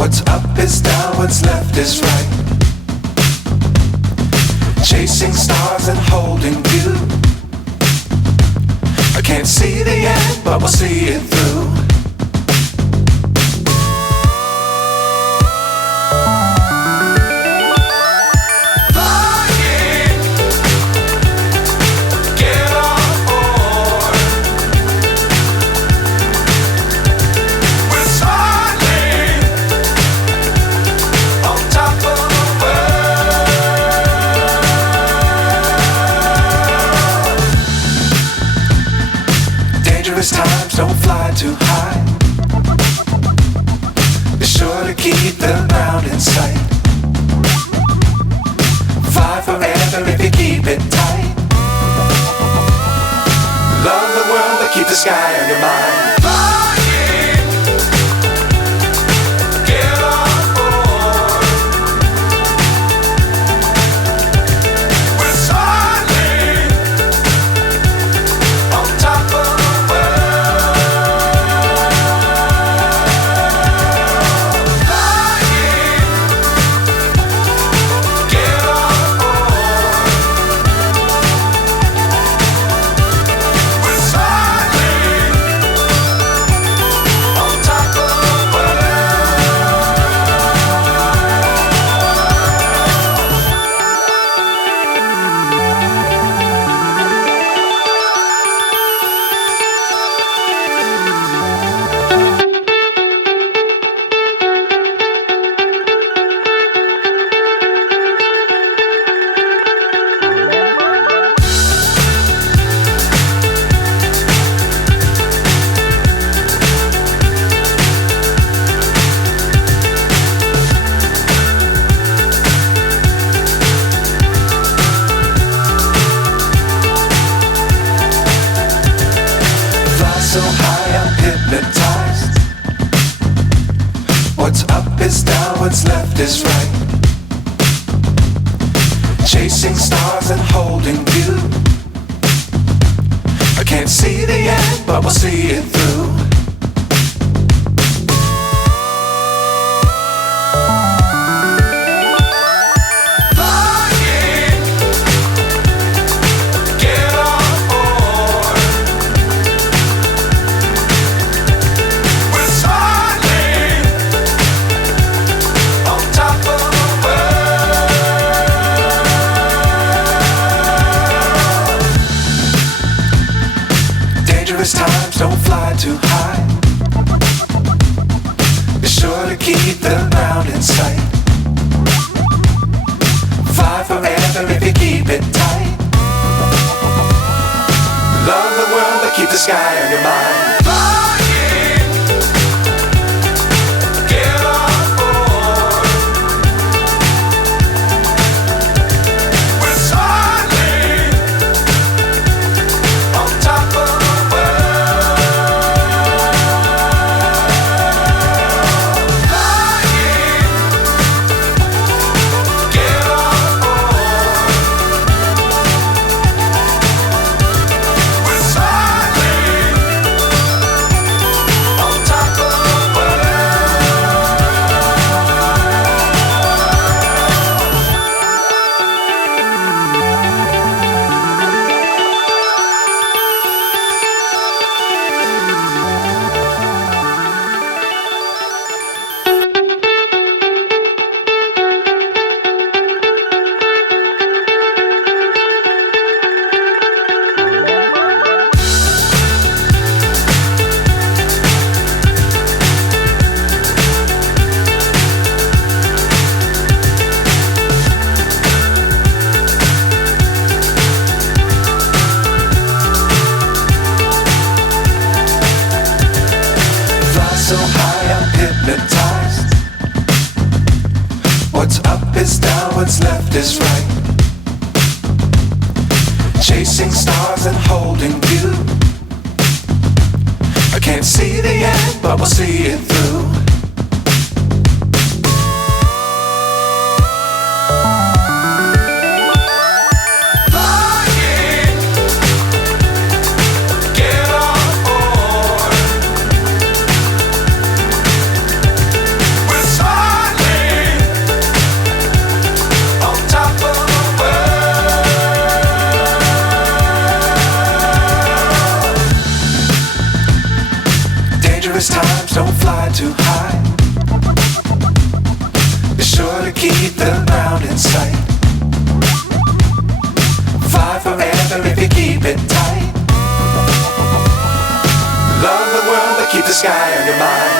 What's up is down, what's left is right. Chasing stars and holding you. I can't see the end, but we'll see it through. Times don't fly too high. Be sure to keep the ground in sight. Fly forever if you keep it tight. Love the world but keep the sky on your mind. So high I'm hypnotized. What's up is down, what's left is right. Chasing stars and holding you. I can't see the end, but we'll see it through. Times don't fly too high. Be sure to keep the ground in sight. Fly forever if you keep it tight. Love the world but keep the sky on your mind. So high I'm hypnotized. What's up is down, what's left is right. Chasing stars and holding you. I can't see the end, but we'll see it through. We're don't fly too high. Be sure to keep the ground in sight. Fly forever if you keep it tight. Love the world, but keep the sky on your mind.